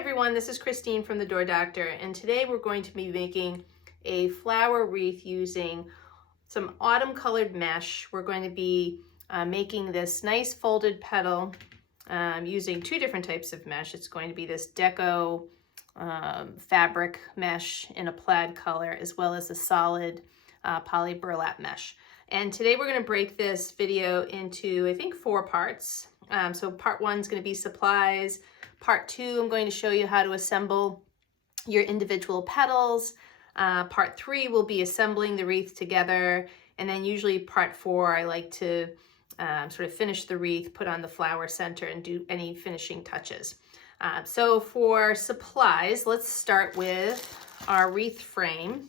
everyone, this is Christine from the Door Doctor, and today we're going to be making a flower wreath using some autumn colored mesh. We're going to be making this nice folded petal using two different types of mesh. It's going to be this deco fabric mesh in a plaid color, as well as a solid poly burlap mesh. And today we're going to break this video into, I think, 4 parts. So part 1 is going to be supplies. Part 2, I'm going to show you how to assemble your individual petals. Part 3 will be assembling the wreath together. And then usually part 4, I like to sort of finish the wreath, put on the flower center, and do any finishing touches. So for supplies, let's start with our wreath frame.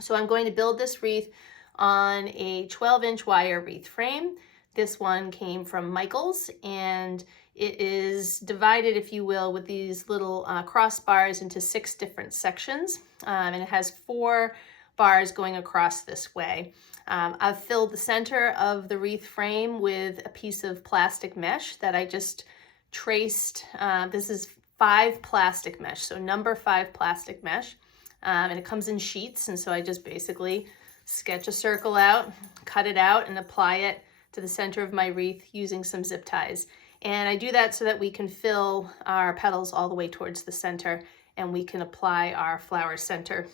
So I'm going to build this wreath on a 12-inch wire wreath frame. This one came from Michael's, and it is divided, if you will, with these little crossbars into 6 different sections, and it has 4 bars going across this way. I've filled the center of the wreath frame with a piece of plastic mesh that I just traced. This is 5 plastic mesh, so number 5 plastic mesh, and it comes in sheets, and so I just basically sketch a circle out, cut it out, and apply it to the center of my wreath using some zip ties. And I do that so that we can fill our petals all the way towards the center, and we can apply our flower center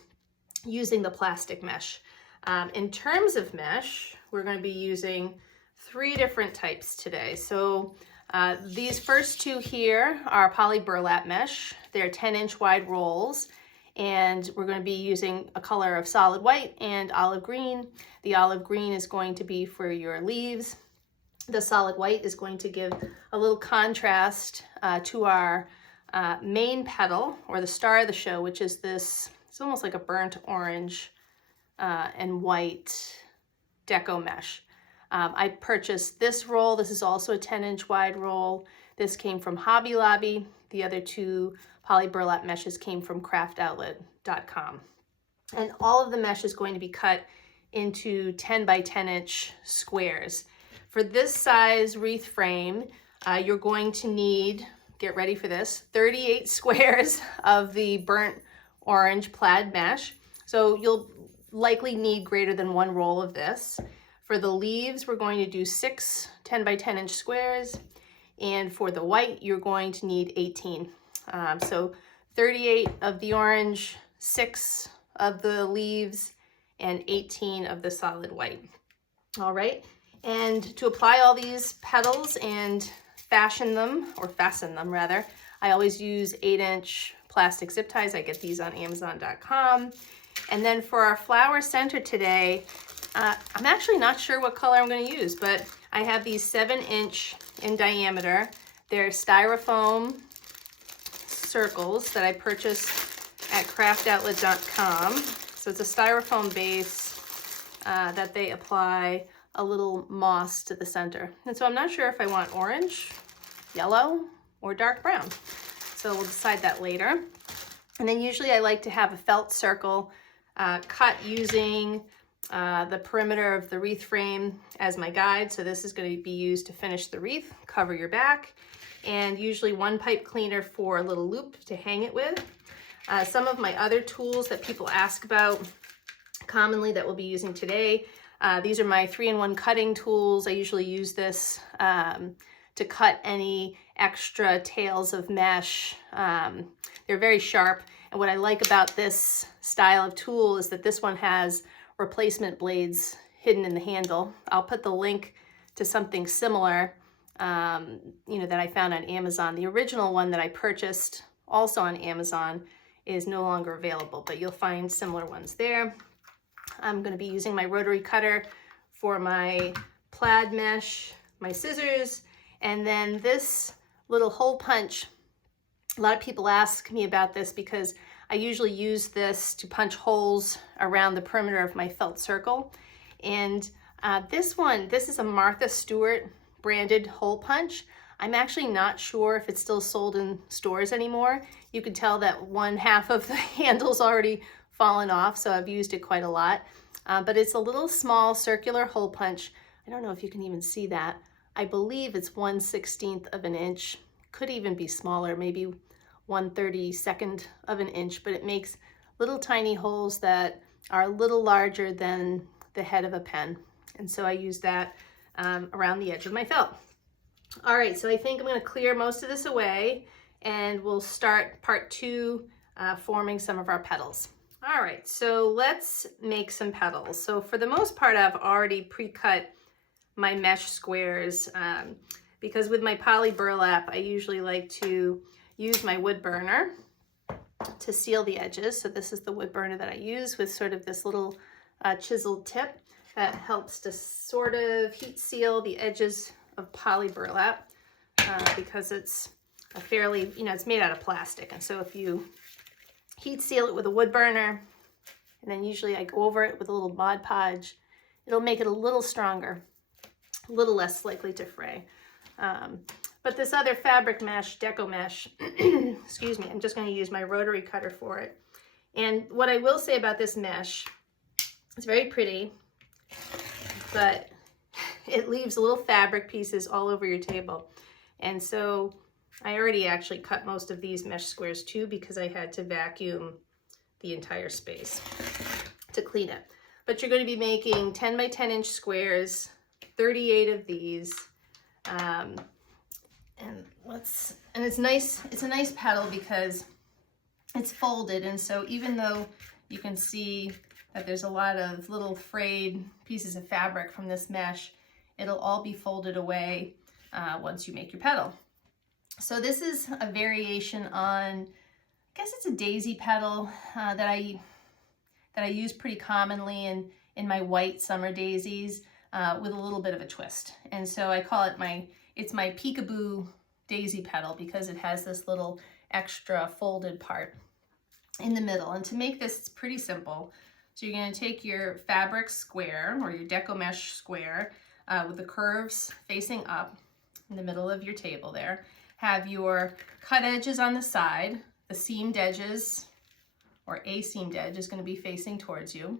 using the plastic mesh. In terms of mesh, we're going to be using 3 different types today. So these first 2 here are poly burlap mesh. They're 10-inch wide rolls, and we're going to be using a color of solid white and olive green. The olive green is going to be for your leaves. The solid white is going to give a little contrast to our main petal, or the star of the show, which is this, it's almost like a burnt orange and white deco mesh. I purchased this roll. This is also a 10-inch wide roll. This came from Hobby Lobby. The other 2 poly burlap meshes came from craftoutlet.com. And all of the mesh is going to be cut into 10 by 10-inch squares. For this size wreath frame, you're going to need, get ready for this, 38 squares of the burnt orange plaid mesh. So you'll likely need greater than 1 roll of this. For the leaves, we're going to do 6 10 by 10-inch squares. And for the white, you're going to need 18. So 38 of the orange, 6 of the leaves, and 18 of the solid white. All right. And to apply all these petals and fasten them rather, I always use 8-inch plastic zip ties. I get these on Amazon.com. And then for our flower center today, I'm actually not sure what color I'm going to use, but I have these 7-inch in diameter. They're styrofoam circles that I purchased at craftoutlet.com. So it's a styrofoam base that they apply a little moss to the center. And so I'm not sure if I want orange, yellow, or dark brown. So we'll decide that later. And then usually I like to have a felt circle cut using the perimeter of the wreath frame as my guide. So this is going to be used to finish the wreath, cover your back, and usually 1 pipe cleaner for a little loop to hang it with. Some of my other tools that people ask about commonly that we'll be using today, these are my 3-in-1 cutting tools. I usually use this to cut any extra tails of mesh. They're very sharp, and what I like about this style of tool is that this one has replacement blades hidden in the handle. I'll put the link to something similar that I found on Amazon. The original one that I purchased also on Amazon is no longer available, but you'll find similar ones there. I'm going to be using my rotary cutter for my plaid mesh, my scissors, and then this little hole punch. A lot of people ask me about this because I usually use this to punch holes around the perimeter of my felt circle. And this is a Martha Stewart branded hole punch. I'm actually not sure if it's still sold in stores anymore. You can tell that 1/2 of the handle's already fallen off, so I've used it quite a lot. But it's a little small circular hole punch. I don't know if you can even see that. I believe it's 1/16 of an inch. Could even be smaller, maybe 1/32 of an inch, but it makes little tiny holes that are a little larger than the head of a pen. And so I use that around the edge of my felt. All right, so I think I'm gonna clear most of this away and we'll start part 2, forming some of our petals. All right, so let's make some petals. So for the most part, I've already pre-cut my mesh squares because with my poly burlap, I usually like to use my wood burner to seal the edges. So this is the wood burner that I use with sort of this little chiseled tip that helps to sort of heat seal the edges of poly burlap because it's a fairly, it's made out of plastic. And so if you heat seal it with a wood burner, and then usually I go over it with a little Mod Podge, it'll make it a little stronger, a little less likely to fray. But this other fabric mesh, deco mesh, excuse me, I'm just going to use my rotary cutter for it. And what I will say about this mesh, it's very pretty, but it leaves little fabric pieces all over your table. And so I already actually cut most of these mesh squares too because I had to vacuum the entire space to clean it. But you're going to be making 10 by 10 inch squares, 38 of these. And it's nice, it's a nice petal because it's folded, and so even though you can see that there's a lot of little frayed pieces of fabric from this mesh, it'll all be folded away once you make your petal. So this is a variation on, I guess it's a daisy petal that I use pretty commonly in my white summer daisies with a little bit of a twist. And so I call it it's my peekaboo daisy petal because it has this little extra folded part in the middle. And to make this, it's pretty simple. So you're going to take your fabric square or your deco mesh square with the curves facing up in the middle of your table there. Have your cut edges on the side, the seamed edges or a seamed edge is going to be facing towards you.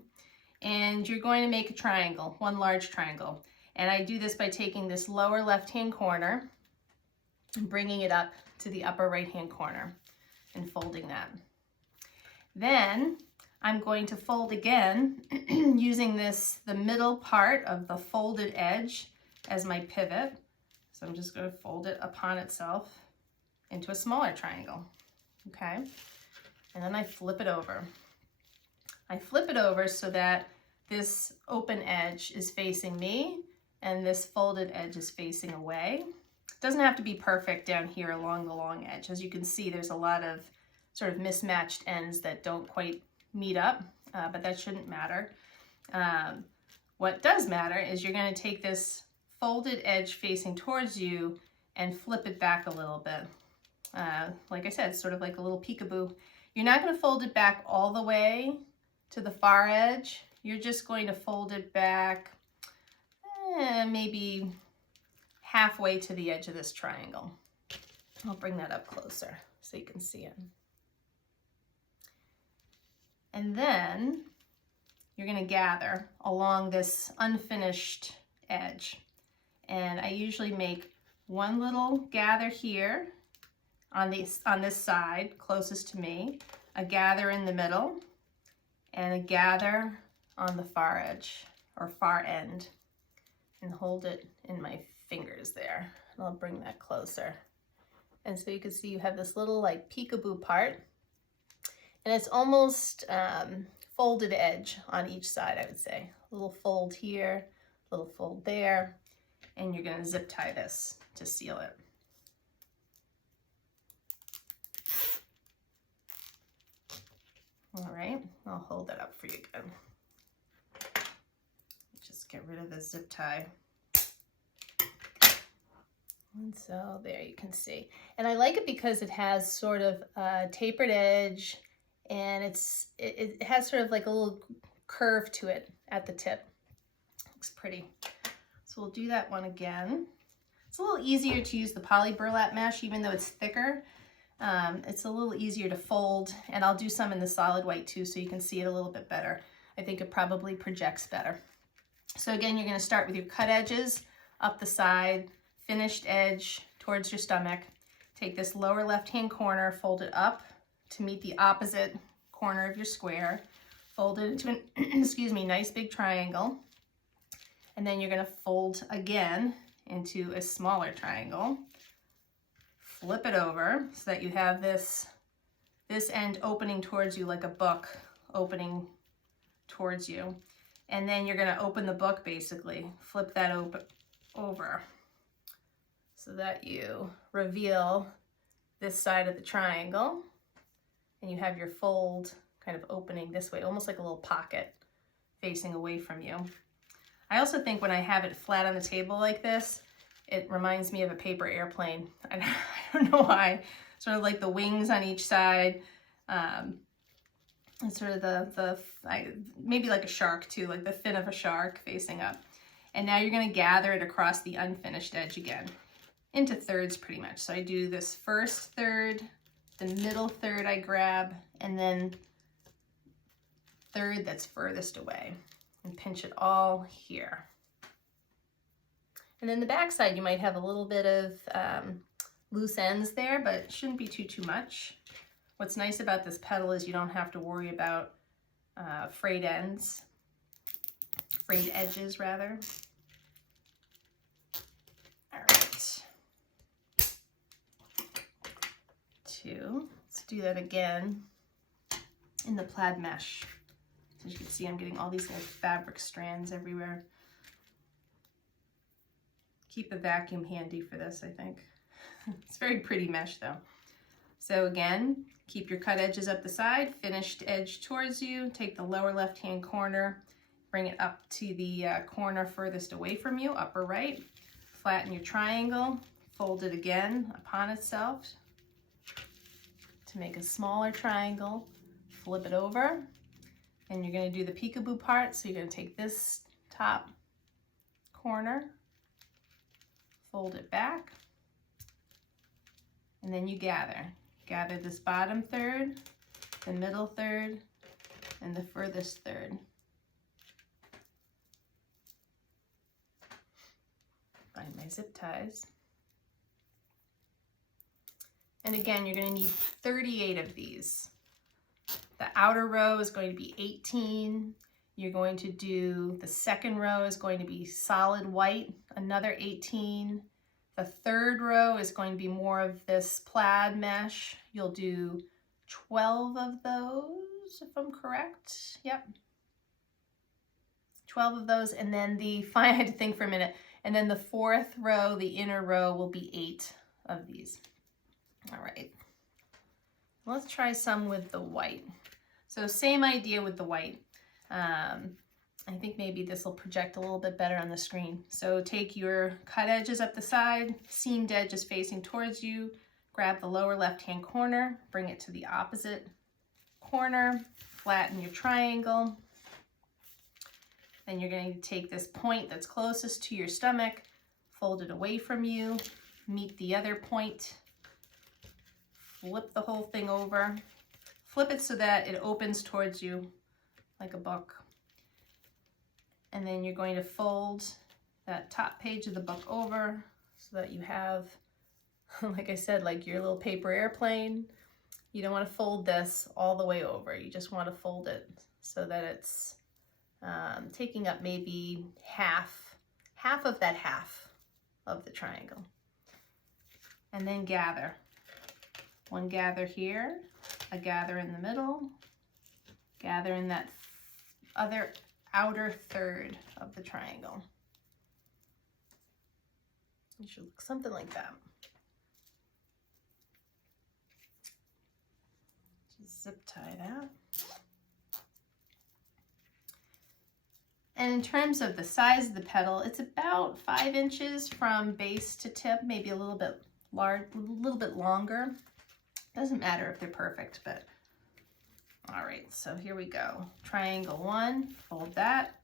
And you're going to make a triangle, one large triangle. And I do this by taking this lower left-hand corner and bringing it up to the upper right-hand corner and folding that. Then I'm going to fold again using the middle part of the folded edge as my pivot. So I'm just going to fold it upon itself into a smaller triangle, okay? And then I flip it over. I flip it over so that this open edge is facing me and this folded edge is facing away. It doesn't have to be perfect down here along the long edge. As you can see, there's a lot of sort of mismatched ends that don't quite meet up, but that shouldn't matter. What does matter is you're going to take this folded edge facing towards you and flip it back a little bit. Like I said, sort of like a little peekaboo. You're not going to fold it back all the way to the far edge. You're just going to fold it back maybe halfway to the edge of this triangle. I'll bring that up closer so you can see it. And then you're going to gather along this unfinished edge. And I usually make one little gather here on this side closest to me, a gather in the middle, and a gather on the far edge or far end, and hold it in my fingers there. And I'll bring that closer. And so you can see you have this little like peekaboo part, and it's almost folded edge on each side, I would say. A little fold here, a little fold there, and you're going to zip tie this to seal it. All right, I'll hold that up for you again. Just get rid of the zip tie. And so there you can see. And I like it because it has sort of a tapered edge, and it has sort of like a little curve to it at the tip. Looks pretty. So we'll do that one again. It's a little easier to use the poly burlap mesh, even though it's thicker. It's a little easier to fold, and I'll do some in the solid white too so you can see it a little bit better. I think it probably projects better. So again, you're going to start with your cut edges up the side, finished edge towards your stomach. take this lower left-hand corner, fold it up to meet the opposite corner of your square, fold it into an, excuse me, nice big triangle, and then you're gonna fold again into a smaller triangle, flip it over so that you have this end opening towards you like a book opening towards you. And then you're gonna open the book basically, flip that over so that you reveal this side of the triangle and you have your fold kind of opening this way, almost like a little pocket facing away from you. I also think when I have it flat on the table like this, it reminds me of a paper airplane. I don't know why. Sort of like the wings on each side. And sort of maybe like a shark too, like the fin of a shark facing up. And now you're gonna gather it across the unfinished edge again, into thirds pretty much. So I do this first third, the middle third I grab, and then third that's furthest away, and pinch it all here. And then the back side, you might have a little bit of loose ends there, but it shouldn't be too much. What's nice about this petal is you don't have to worry about frayed edges rather. All right. Let's do that again in the plaid mesh. As you can see, I'm getting all these little fabric strands everywhere. Keep a vacuum handy for this, I think. It's very pretty mesh though. So again, keep your cut edges up the side, finished edge towards you, take the lower left-hand corner, bring it up to the corner furthest away from you, upper right, flatten your triangle, fold it again upon itself to make a smaller triangle, flip it over, and you're going to do the peekaboo part. So you're going to take this top corner, fold it back, and then you gather this bottom third, the middle third, and the furthest third. Find my zip ties. And again, you're going to need 38 of these. The outer row is going to be 18. You're going to do, the second row is going to be solid white, another 18. The third row is going to be more of this plaid mesh. You'll do 12 of those, if I'm correct. Yep. 12 of those, and then I had to think for a minute, and then the fourth row, the inner row, will be 8 of these. All right. Let's try some with the white. So same idea with the white. I think maybe this will project a little bit better on the screen. So take your cut edges up the side, seamed edges facing towards you, grab the lower left-hand corner, bring it to the opposite corner, flatten your triangle. Then you're going to take this point that's closest to your stomach, fold it away from you, meet the other point, flip the whole thing over, flip it so that it opens towards you like a book. And then you're going to fold that top page of the book over so that you have, like I said, like your little paper airplane. You don't want to fold this all the way over. You just want to fold it so that it's taking up maybe half of that half of the triangle. And then gather. One gather here, a gather in the middle, gather in that other outer third of the triangle. It should look something like that. Just zip tie that. And in terms of the size of the petal, it's about 5 inches from base to tip, maybe a little bit large, a little bit longer. Doesn't matter if they're perfect, but all right, so here we go. Triangle 1, fold that,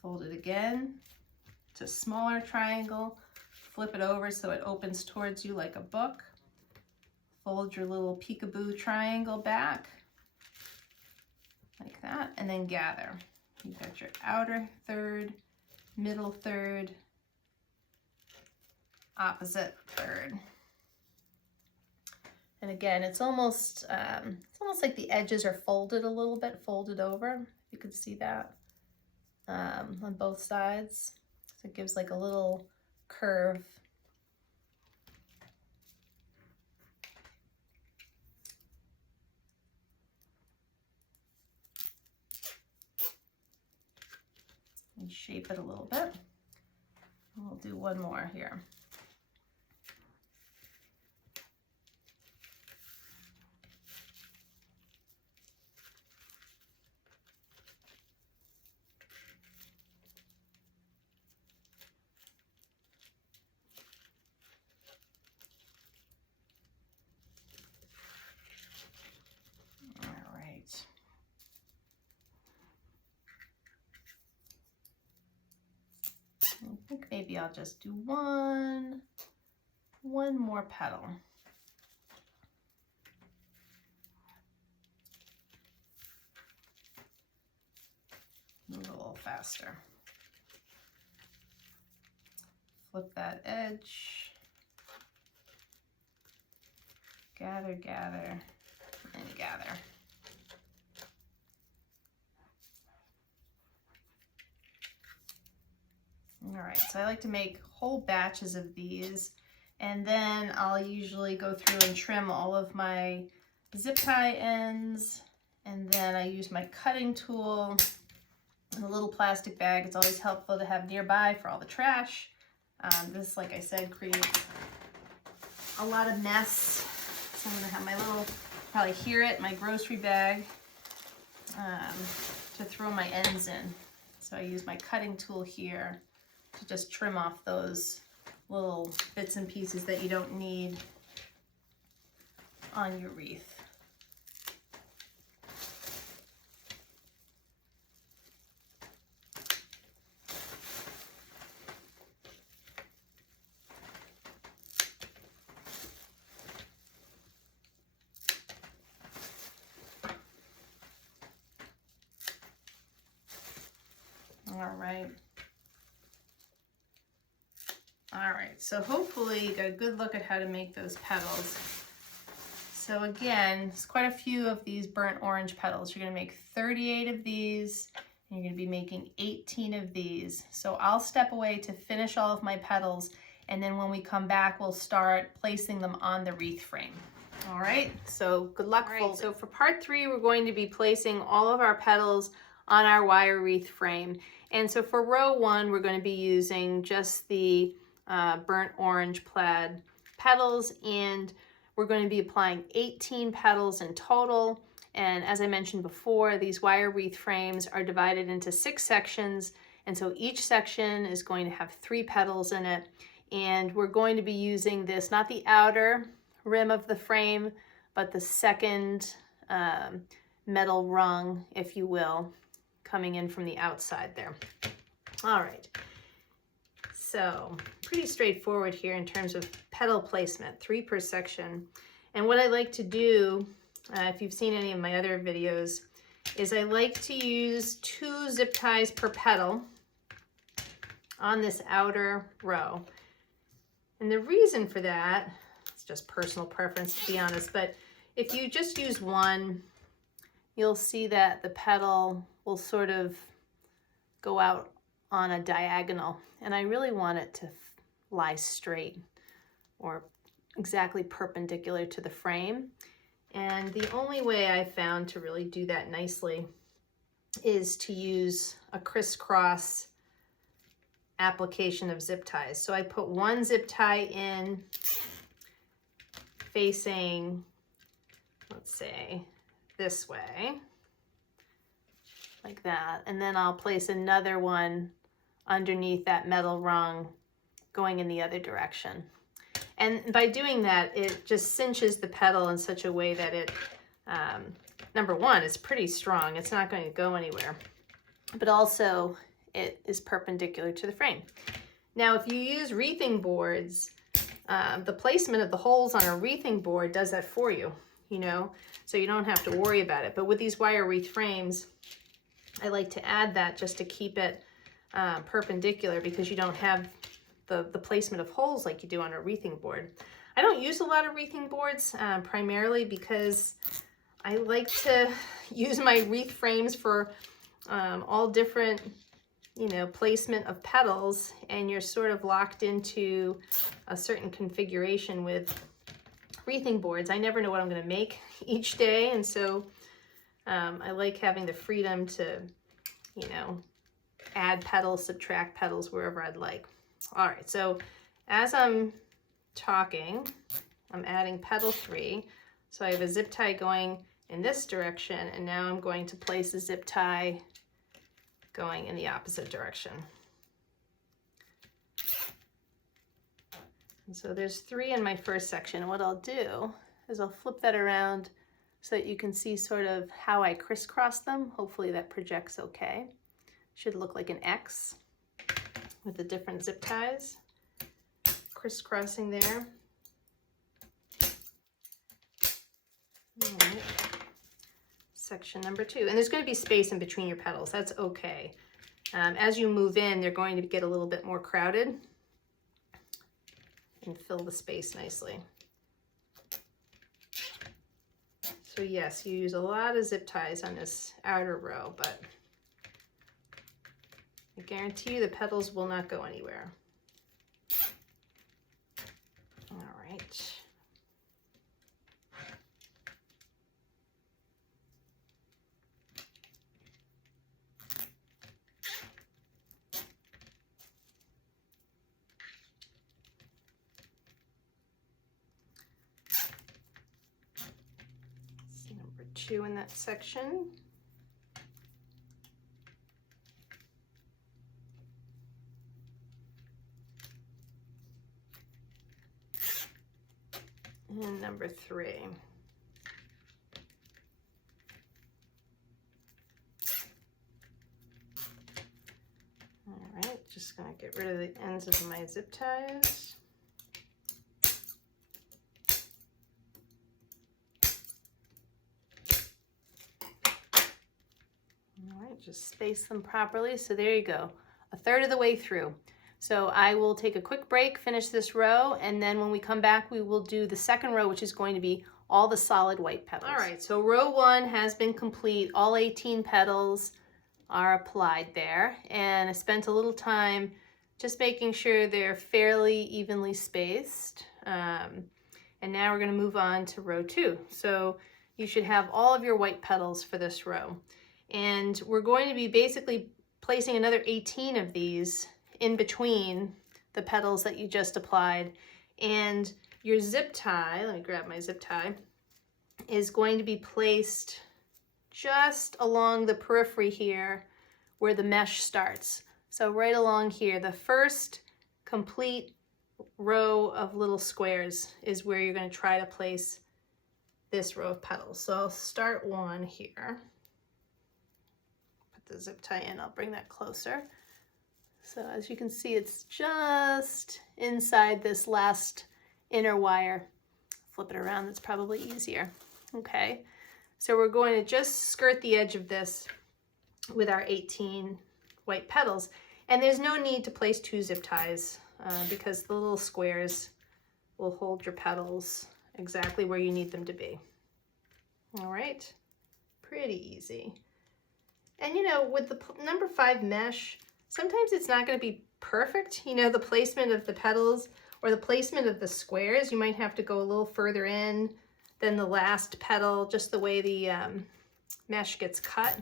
fold it again. It's a smaller triangle, flip it over so it opens towards you like a book. Fold your little peekaboo triangle back, like that, and then gather. You've got your outer third, middle third, opposite third. And again, it's almost like the edges are folded a little bit, folded over. You can see that on both sides. So it gives like a little curve. And shape it a little bit. And we'll do one more here. I think maybe I'll just do one more petal. Move a little faster. Flip that edge. Gather, gather, and gather. All right, so I like to make whole batches of these, and then I'll usually go through and trim all of my zip tie ends, and then I use my cutting tool and a little plastic bag. It's always helpful to have nearby for all the trash. This, like I said, creates a lot of mess. So I'm gonna have my little, probably hear it, my grocery bag to throw my ends in. So I use my cutting tool here to just trim off those little bits and pieces that you don't need on your wreath. All right, so hopefully you got a good look at how to make those petals. So again, it's quite a few of these burnt orange petals. You're gonna make 38 of these, and you're gonna be making 18 of these. So I'll step away to finish all of my petals, and then when we come back, we'll start placing them on the wreath frame. All right, so good luck. All right, so for part 3, we're going to be placing all of our petals on our wire wreath frame. And so for row 1, we're going to be using just the burnt orange plaid petals, and we're going to be applying 18 petals in total. And as I mentioned before, these wire wreath frames are divided into 6 sections, and so each section is going to have 3 petals in it. And we're going to be using this, not the outer rim of the frame, but the second metal rung, if you will, coming in from the outside there. All right, so pretty straightforward here in terms of petal placement, 3 per section. And what I like to do, if you've seen any of my other videos, is I like to use 2 zip ties per petal on this outer row. And the reason for that, it's just personal preference to be honest, but if you just use one, you'll see that the petal will sort of go out on a diagonal, and I really want it to lie straight or exactly perpendicular to the frame. And the only way I found to really do that nicely is to use a crisscross application of zip ties. So I put one zip tie in facing, let's say, this way, like that, and then I'll place another one underneath that metal rung going in the other direction. And by doing that, it just cinches the petal in such a way that it, number one, it's pretty strong. It's not going to go anywhere, but also it is perpendicular to the frame. Now, if you use wreathing boards, the placement of the holes on a wreathing board does that for you, you know, so you don't have to worry about it. But with these wire wreath frames, I like to add that just to keep it perpendicular, because you don't have the placement of holes like you do on a wreathing board. I don't use a lot of wreathing boards, primarily because I like to use my wreath frames for all different, you know, placement of petals, and you're sort of locked into a certain configuration with wreathing boards. I never know what I'm going to make each day, and so I like having the freedom to, you know, add petals, subtract petals wherever I'd like. All right, so as I'm talking, I'm adding petal 3. So I have a zip tie going in this direction, and now I'm going to place a zip tie going in the opposite direction. And so there's 3 in my first section. What I'll do is I'll flip that around so that you can see sort of how I crisscross them. Hopefully that projects okay. Should look like an X with the different zip ties crisscrossing there. All right. Section number 2, and there's going to be space in between your petals. That's okay. As you move in, they're going to get a little bit more crowded and fill the space nicely. So yes, you use a lot of zip ties on this outer row, but I guarantee you the petals will not go anywhere. All right. Number 2 in that section. And number 3. All right, just gonna get rid of the ends of my zip ties. All right, just space them properly. So there you go, a third of the way through. So I will take a quick break, finish this row, and then when we come back, we will do the second row, which is going to be all the solid white petals. All right, so row 1 has been complete. All 18 petals are applied there, and I spent a little time just making sure they're fairly evenly spaced. And now we're going to move on to row 2. So you should have all of your white petals for this row. And we're going to be basically placing another 18 of these in between the petals that you just applied. And your zip tie, let me grab my zip tie, is going to be placed just along the periphery here where the mesh starts. So right along here, the first complete row of little squares is where you're going to try to place this row of petals. So I'll start one here. Put the zip tie in, I'll bring that closer. So as you can see, it's just inside this last inner wire. Flip it around, that's probably easier. Okay, so we're going to just skirt the edge of this with our 18 white petals. And there's no need to place 2 zip ties because the little squares will hold your petals exactly where you need them to be. All right, pretty easy. And you know, with the number 5 mesh, sometimes it's not going to be perfect. You know, the placement of the petals or the placement of the squares, you might have to go a little further in than the last petal, just the way the mesh gets cut.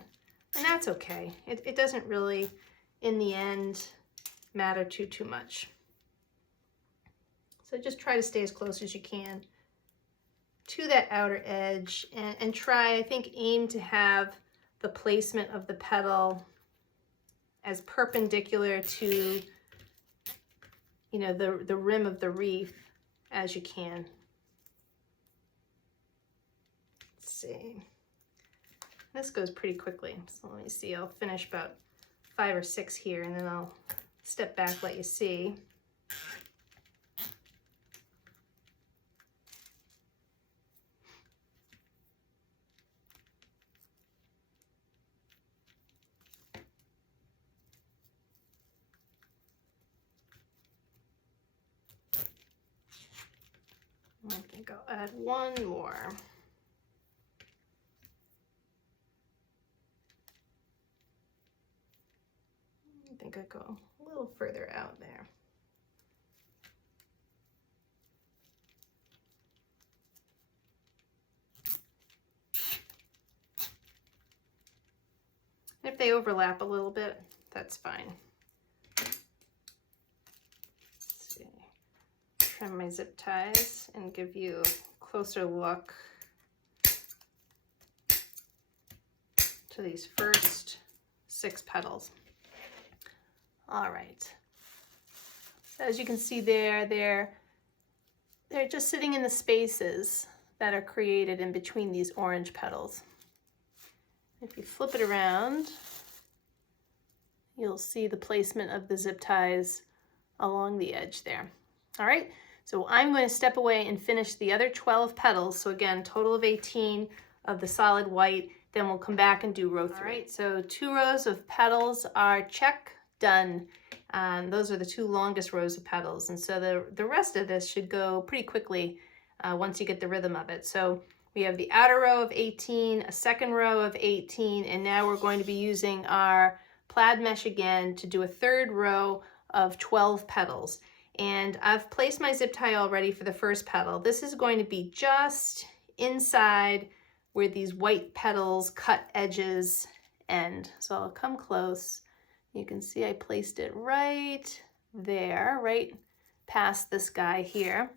And that's okay. It doesn't really, in the end, matter too much. So just try to stay as close as you can to that outer edge, and try, I think, aim to have the placement of the petal as perpendicular to, you know, the rim of the wreath as you can. Let's see. This goes pretty quickly. So let me see, I'll finish about 5 or 6 here, and then I'll step back, let you see. I think I'll add one more. I think I go a little further out there. If they overlap a little bit, that's fine. Let's see. Trim my zip ties and give you a closer look to these first 6 petals. All right. So as you can see there, they're just sitting in the spaces that are created in between these orange petals. If you flip it around, you'll see the placement of the zip ties along the edge there. All right, so I'm going to step away and finish the other 12 petals. So again, total of 18 of the solid white, then we'll come back and do row 3. All right, so 2 rows of petals are check, done. Those are the 2 longest rows of petals. And so the rest of this should go pretty quickly once you get the rhythm of it. So we have the outer row of 18, a second row of 18, and now we're going to be using our plaid mesh again to do a 3rd row of 12 petals. And I've placed my zip tie already for the first petal. This is going to be just inside where these white petals cut edges end. So I'll come close. You can see I placed it right there, right past this guy here.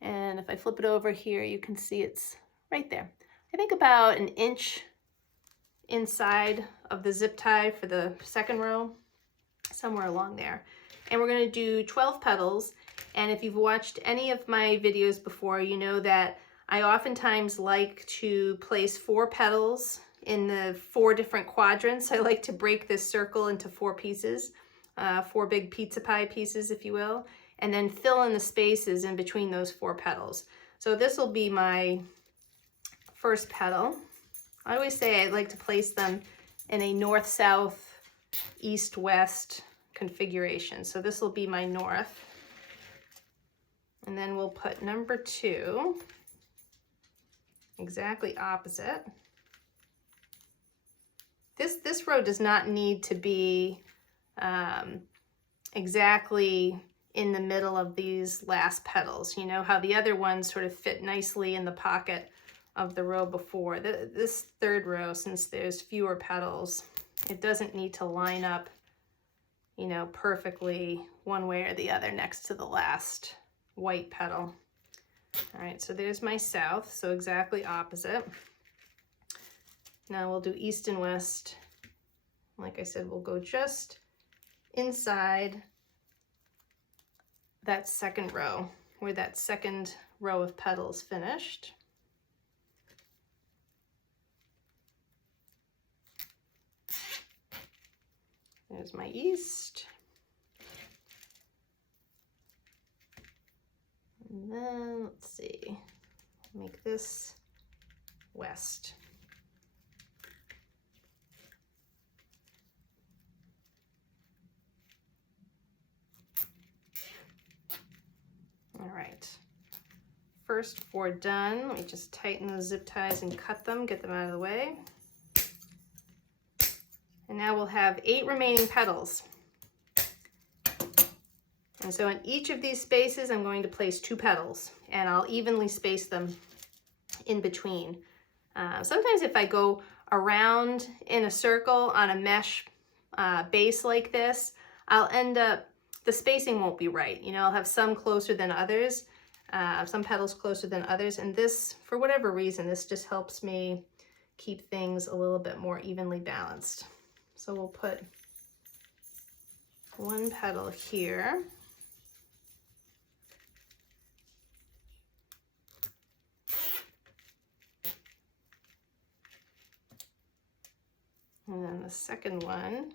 And if I flip it over here, you can see it's right there. I think about an inch inside of the zip tie for the second row, somewhere along there. And we're going to do 12 petals. And if you've watched any of my videos before, you know that I oftentimes like to place 4 petals in the 4 different quadrants. I like to break this circle into 4 pieces, 4 big pizza pie pieces, if you will, and then fill in the spaces in between those 4 petals. So this will be my first petal. I always say I like to place them in a north-south, east-west configuration. So this will be my north. And then we'll put number 2 exactly opposite. This row does not need to be exactly in the middle of these last petals. You know how the other ones sort of fit nicely in the pocket of the row before. This 3rd row, since there's fewer petals, it doesn't need to line up, you know, perfectly one way or the other next to the last white petal. All right, so there's my south, so exactly opposite. Now we'll do east and west. Like I said, we'll go just inside that second row, where that second row of petals finished. There's my east. And then, let's see, make this west. All right, first 4 done. Let me just tighten those zip ties and cut them, get them out of the way. And now we'll have 8 remaining petals. And so in each of these spaces, I'm going to place 2 petals, and I'll evenly space them in between. Sometimes if I go around in a circle on a mesh base like this, I'll end up, the spacing won't be right. You know, I'll have some closer than others, some petals closer than others. And this, for whatever reason, this just helps me keep things a little bit more evenly balanced. So we'll put 1 petal here. And then the second one.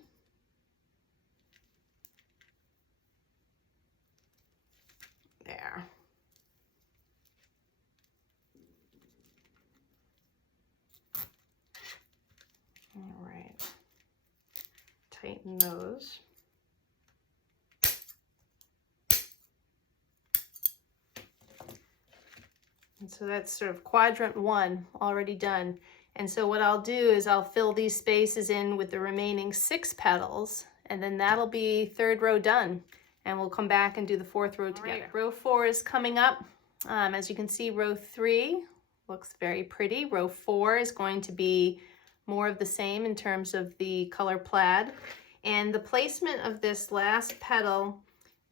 There. All right. Tighten those. And so that's sort of quadrant 1 already done. And so what I'll do is I'll fill these spaces in with the remaining 6 petals, and then that'll be 3rd row done. And we'll come back and do the 4th row together. Right, row 4 is coming up. As you can see, row 3 looks very pretty. Row 4 is going to be more of the same in terms of the color plaid. And the placement of this last petal,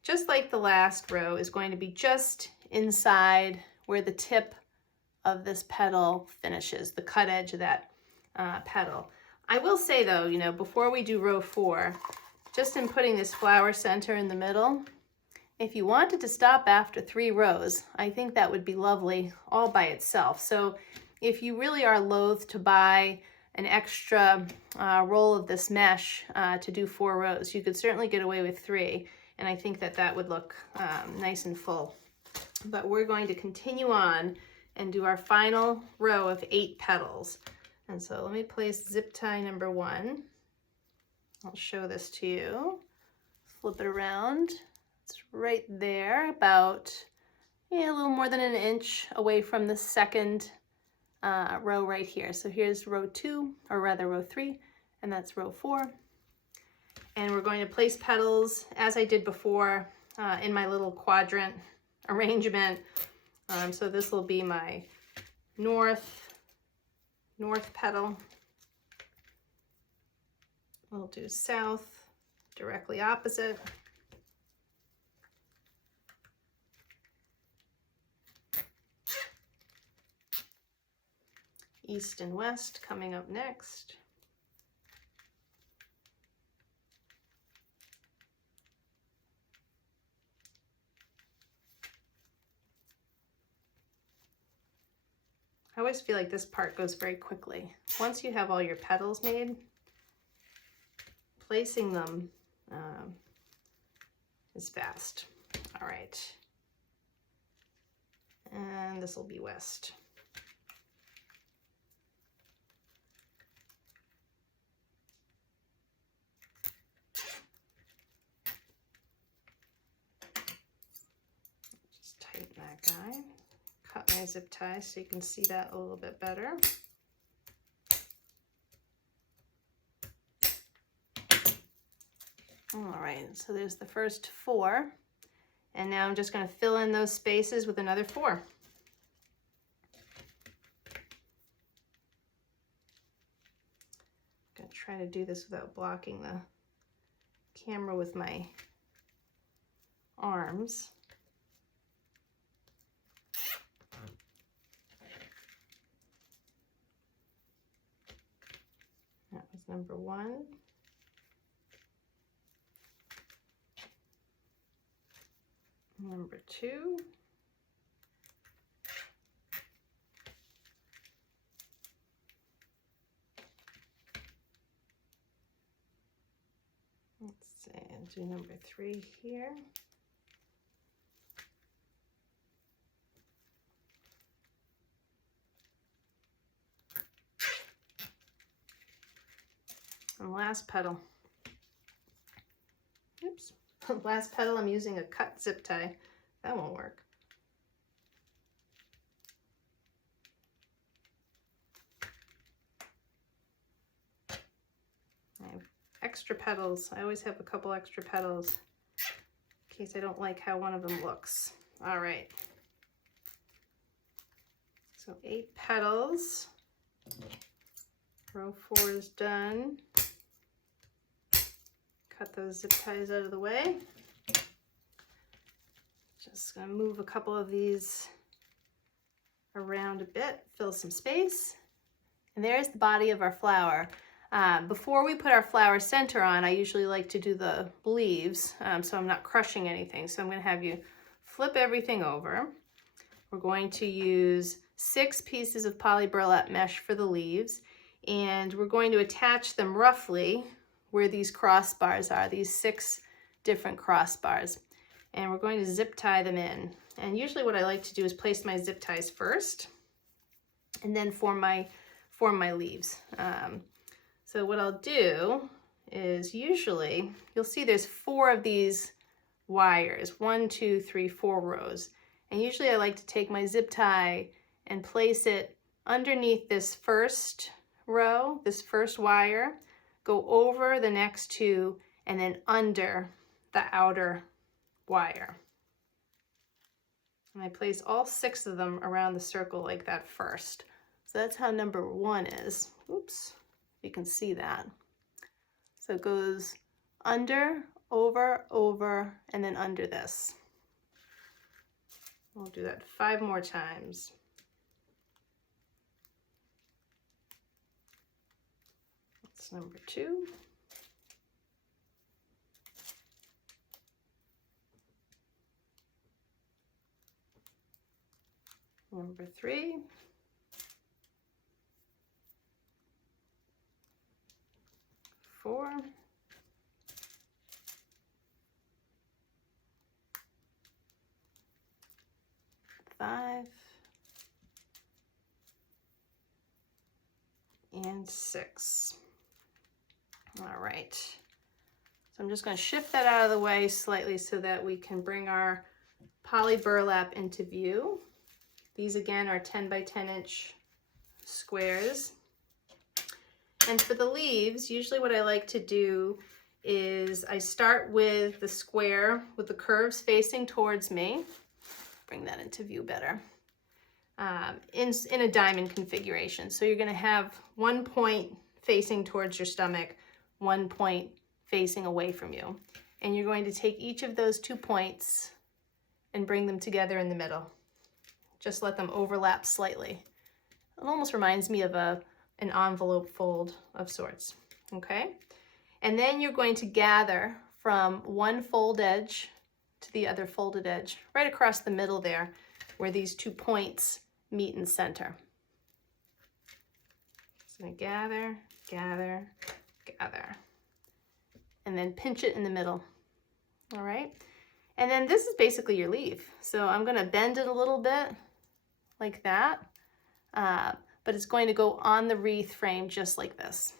just like the last row, is going to be just inside where the tip of this petal finishes, the cut edge of that petal. I will say though, you know, before we do row 4, just in putting this flower center in the middle, if you wanted to stop after 3 rows, I think that would be lovely all by itself. So if you really are loath to buy an extra roll of this mesh to do 4 rows, you could certainly get away with 3, and I think that that would look nice and full. But we're going to continue on and do our final row of 8 petals. And so let me place zip tie number 1. I'll show this to you. Flip it around. It's right there, about a little more than an inch away from the 2nd row right here. So here's row 2, or rather row 3, and that's row 4. And we're going to place petals as I did before in my little quadrant arrangement. So this will be my north petal. We'll do south, directly opposite. East and west coming up next. I always feel like this part goes very quickly. Once you have all your petals made, placing them is fast. All right. And this will be west. Just tighten that guy. Cut my zip tie so you can see that a little bit better. All right, so there's the first 4. And now I'm just going to fill in those spaces with another 4. I'm going to try to do this without blocking the camera with my arms. That was number 1. Number 2. Let's see, I'll do number 3 here. And last petal. Oops. Last petal, I'm using a cut zip tie. That won't work. I have extra petals. I always have a couple extra petals in case I don't like how one of them looks. All right. So 8 petals. Row 4 is done. Cut those zip ties out of the way. Just gonna move a couple of these around a bit, fill some space. And there's the body of our flower. Before we put our flower center on, I usually like to do the leaves, so I'm not crushing anything. So I'm gonna have you flip everything over. We're going to use 6 pieces of poly burlap mesh for the leaves, and we're going to attach them roughly where these crossbars are, these 6 different crossbars. And we're going to zip tie them in. And usually what I like to do is place my zip ties first and then form my leaves. So what I'll do is usually, you'll see there's 4 of these wires, 1, 2, 3, 4 rows. And usually I like to take my zip tie and place it underneath this first row, this first wire, go over the next two, and then under the outer wire. And I place all 6 of them around the circle like that first. So that's how number 1 is. Oops, you can see that. So it goes under, over, over, and then under this. We'll do that 5 more times. That's number 2. Number 3. 4. 5. And 6. All right. So I'm just going to shift that out of the way slightly so that we can bring our poly burlap into view. These again are 10 by 10 inch squares. And for the leaves, usually what I like to do is I start with the square with the curves facing towards me. Bring that into view better. In a diamond configuration. So you're going to have 1 point facing towards your stomach, 1 point facing away from you. And you're going to take each of those 2 points and bring them together in the middle. Just let them overlap slightly. It almost reminds me of an envelope fold of sorts, okay? And then you're going to gather from one fold edge to the other folded edge, right across the middle there, where these 2 points meet in center. Just gonna gather, gather, gather, and then pinch it in the middle, all right? And then this is basically your leaf. So I'm gonna bend it a little bit, like that, but it's going to go on the wreath frame just like this.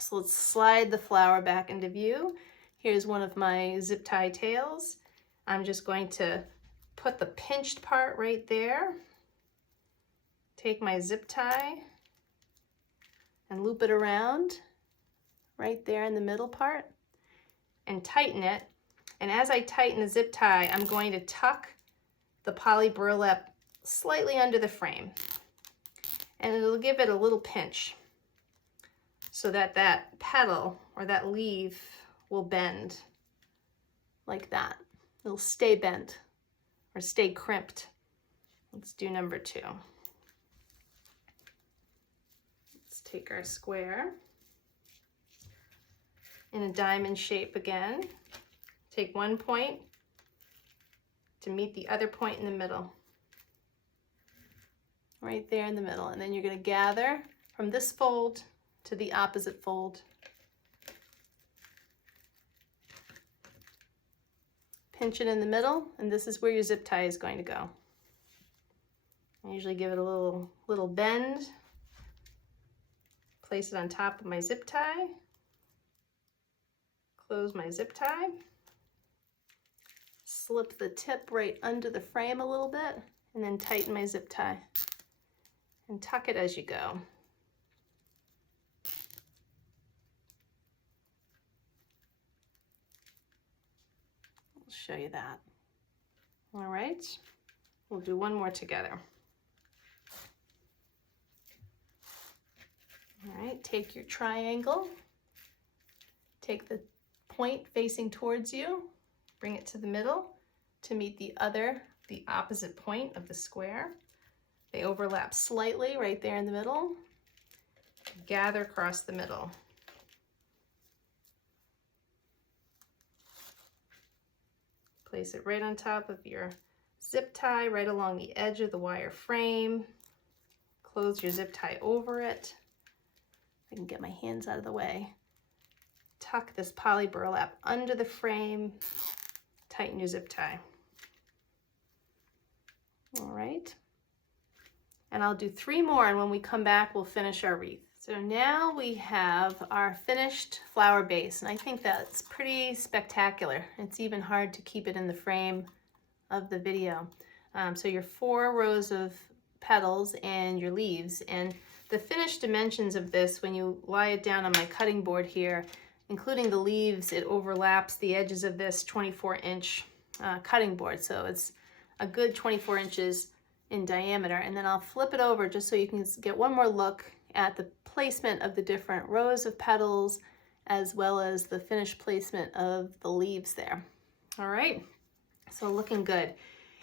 So let's slide the flower back into view. Here's one of my zip tie tails. I'm just going to put the pinched part right there, take my zip tie and loop it around right there in the middle part and tighten it. And as I tighten the zip tie, I'm going to tuck the poly burlap slightly under the frame, and it'll give it a little pinch so that that petal or that leaf will bend like that. It'll stay bent or stay crimped. Let's do number 2. Let's take our square in a diamond shape again. Take 1 point to meet the other point in the middle. Right there in the middle. And then you're going to gather from this fold to the opposite fold. Pinch it in the middle, and this is where your zip tie is going to go. I usually give it a little bend. Place it on top of my zip tie. Close my zip tie. Slip the tip right under the frame a little bit, and then tighten my zip tie. And tuck it as you go. I'll show you that. All right, we'll do one more together. All right, take your triangle, take the point facing towards you, bring it to the middle to meet the opposite point of the square. They overlap slightly right there in the middle. Gather across the middle. Place it right on top of your zip tie, right along the edge of the wire frame. Close your zip tie over it. I can get my hands out of the way. Tuck this poly burlap under the frame. Tighten your zip tie. All right. And I'll do 3 more, and when we come back, we'll finish our wreath. So now we have our finished flower base, and I think that's pretty spectacular. It's even hard to keep it in the frame of the video. So your 4 rows of petals and your leaves. And the finished dimensions of this, when you lie it down on my cutting board here, including the leaves, it overlaps the edges of this 24-inch cutting board. So it's a good 24 inches in diameter. And then I'll flip it over just so you can get one more look at the placement of the different rows of petals, as well as the finished placement of the leaves there. All right, so looking good.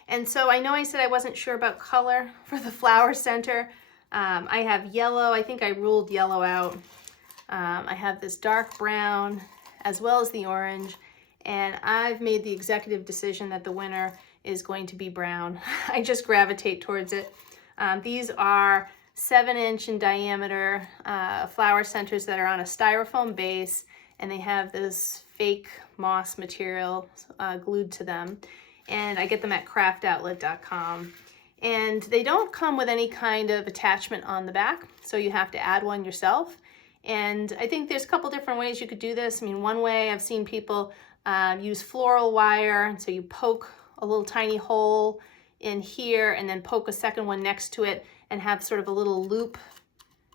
And so I know I said I wasn't sure about color for the flower center. I have yellow. I think I ruled yellow out. I have this dark brown as well as the orange, and I've made the executive decision that the winner is going to be brown. I just gravitate towards it. These are 7-inch in diameter flower centers that are on a styrofoam base, and they have this fake moss material glued to them. And I get them at craftoutlet.com. And they don't come with any kind of attachment on the back, so you have to add one yourself. And I think there's a couple different ways you could do this. I mean, one way I've seen people use floral wire, and so you poke a little tiny hole in here and then poke a second one next to it and have sort of a little loop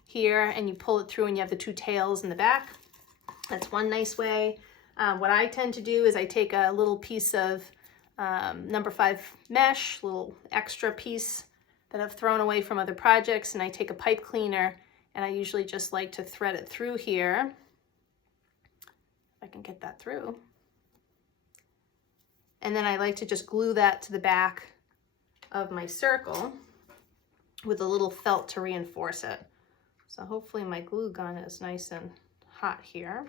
here, and you pull it through and you have the two tails in the back. That's one nice way. What I tend to do is I take a little piece of number 5 mesh, little extra piece that I've thrown away from other projects, and I take a pipe cleaner and I usually just like to thread it through here. If I can get that through. And then I like to just glue that to the back of my circle with a little felt to reinforce it. So hopefully my glue gun is nice and hot here.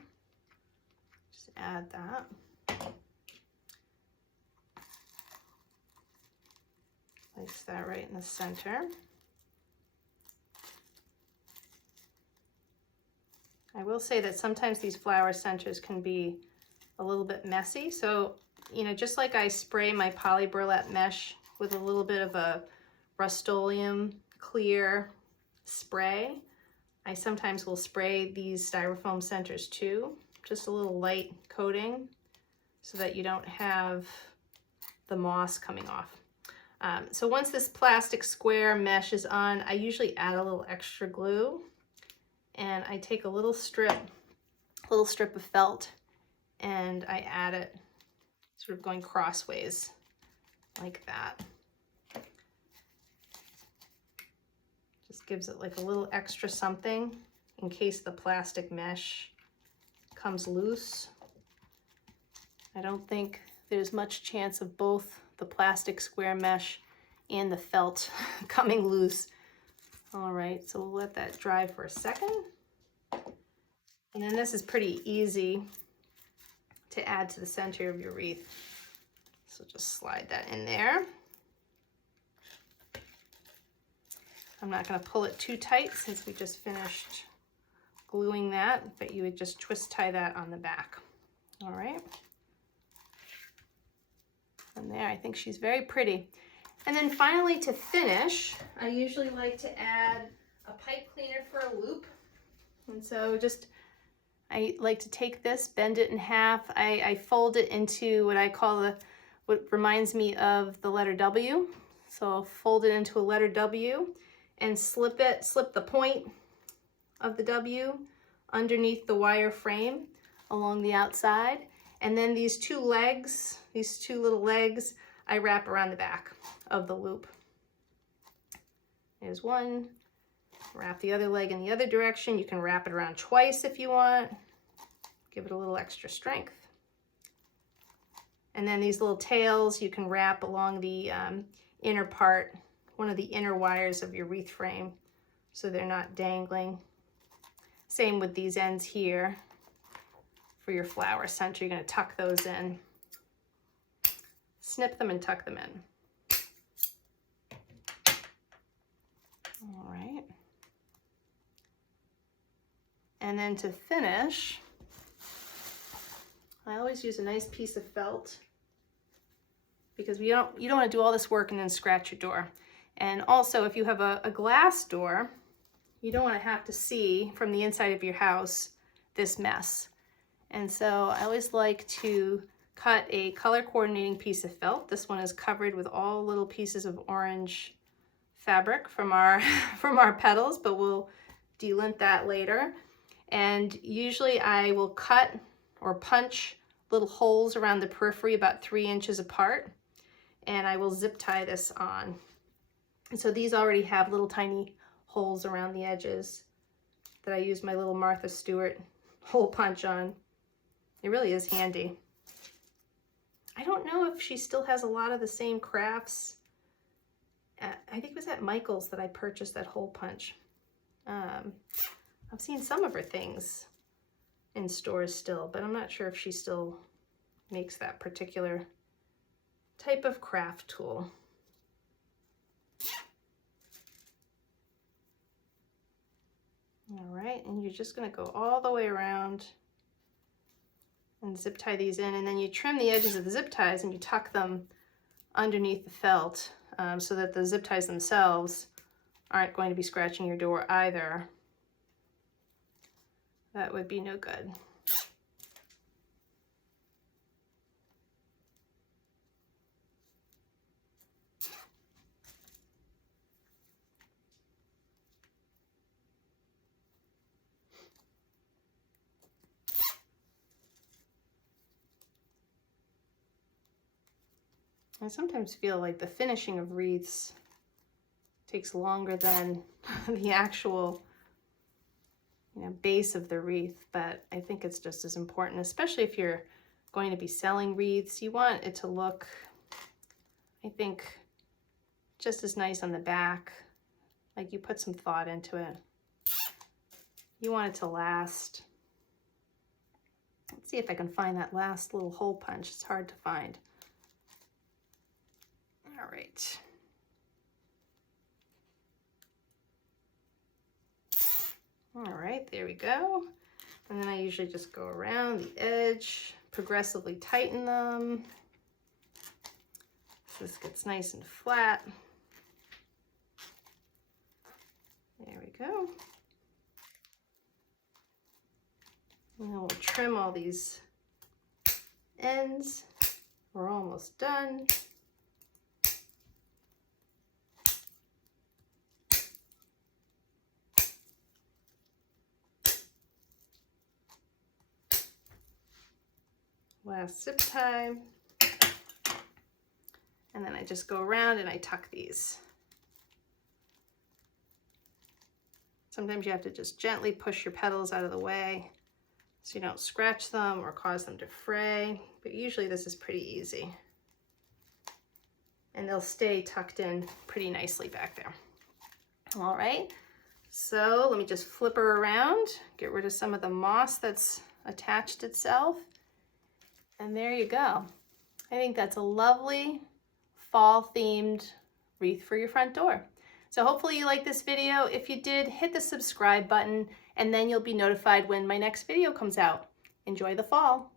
Just add that. Place that right in the center. I will say that sometimes these flower centers can be a little bit messy. So, you know, just like I spray my poly burlap mesh with a little bit of a Rust-Oleum clear spray, I sometimes will spray these styrofoam centers too, just a little light coating so that you don't have the moss coming off. So once this plastic square mesh is on, I usually add a little extra glue, and I take a little strip of felt, and I add it sort of going crossways like that. Just gives it like a little extra something in case the plastic mesh comes loose. I don't think there's much chance of both the plastic square mesh and the felt coming loose. All right, so we'll let that dry for a second. And then this is pretty easy to add to the center of your wreath. So just slide that in there. I'm not going to pull it too tight since we just finished gluing that, but you would just twist tie that on the back. All right. And there, I think she's very pretty. And then finally, to finish, I usually like to add a pipe cleaner for a loop. And so I like to take this, bend it in half. I fold it into what I call what reminds me of the letter W. So I'll fold it into a letter W and slip the point of the W underneath the wire frame along the outside. And then these two little legs, I wrap around the back of the loop. There's one. Wrap the other leg in the other direction. You can wrap it around twice if you want. Give it a little extra strength. And then these little tails you can wrap along the inner part, one of the inner wires of your wreath frame, so they're not dangling. Same with these ends here. For your flower center, you're going to tuck those in. Snip them and tuck them in. All right. And then to finish, I always use a nice piece of felt because you don't want to do all this work and then scratch your door. And also, if you have a glass door, you don't want to have to see from the inside of your house this mess. And so I always like to cut a color coordinating piece of felt. This one is covered with all little pieces of orange fabric from our from our petals, but we'll delint that later. And usually I will cut or punch little holes around the periphery about 3 inches apart, and I will zip tie this on. And so these already have little tiny holes around the edges that I use my little Martha Stewart hole punch on. It really is handy. I don't know if she still has a lot of the same crafts. I think it was at Michael's that I purchased that hole punch. I've seen some of her things in stores still, but I'm not sure if she still makes that particular type of craft tool. All right, and you're just gonna go all the way around and zip tie these in, and then you trim the edges of the zip ties and you tuck them underneath the felt so that the zip ties themselves aren't going to be scratching your door either. That would be no good. I sometimes feel like the finishing of wreaths takes longer than the actual, base of the wreath, but I think it's just as important, especially if you're going to be selling wreaths. You want it to look, I think, just as nice on the back, like you put some thought into it. You want it to last. Let's see if I can find that last little hole punch. It's hard to find. All right. All right, there we go. And then I usually just go around the edge, progressively tighten them. So this gets nice and flat. There we go. And then we'll trim all these ends. We're almost done. Last zip tie, and then I just go around and I tuck these. Sometimes you have to just gently push your petals out of the way so you don't scratch them or cause them to fray, but usually this is pretty easy. And they'll stay tucked in pretty nicely back there. All right, so let me just flip her around, get rid of some of the moss that's attached itself. And there you go. I think that's a lovely fall themed wreath for your front door. So hopefully you like this video. If you did, hit the subscribe button and then you'll be notified when my next video comes out. Enjoy the fall.